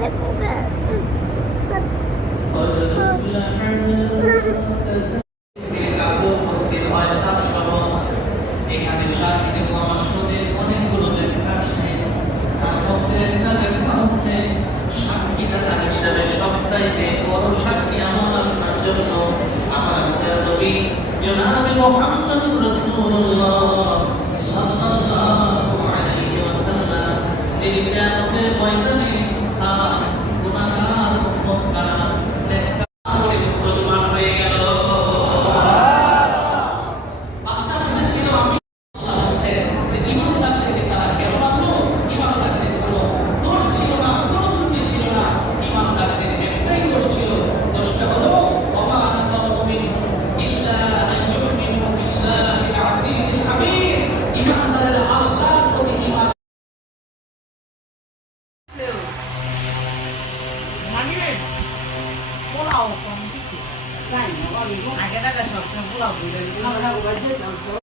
এখানে শাহিদে মাসুদের অনেকগুলো ব্যাখ্যা আসছে। তার মধ্যে একটা ব্যাখ্যা হচ্ছে সাক্ষীদাতা হিসেবে সবচাইতে বড় সাক্ষী আমার আল্লাহর জন্য আমার নবী জনাবে মুহাম্মদুর রাসূলুল্লাহ সাল্লাল্লাহু আলাইহি ওয়াসাল্লাম, যিনি কিয়ামতের ময়দানে গুনাহগার উম্মত দ্বারা নেককার হয়ে মুসলমান হয়ে গেল। বাদশা বলেছিল আমি আল্লাহ বলছে যে ঈমানদারদেরকে তারা কেন মানলো? ঈমানদারদের কোনো দোষ ছিল না, কোনো ত্রুটি ছিল না। ঈমানদারদের একটাই দোষ ছিল, দোষটা হলো ওমা নাকামু মিনহুম ইল্লা আন ইউমিনু বিল্লাহিল আজিজিল হামিদ। ঈমানদারেরা আল্লাহর প্রতি ঈমান পোলাও কম দিছি। আগে টাকা সবসময় পোলাও দিলে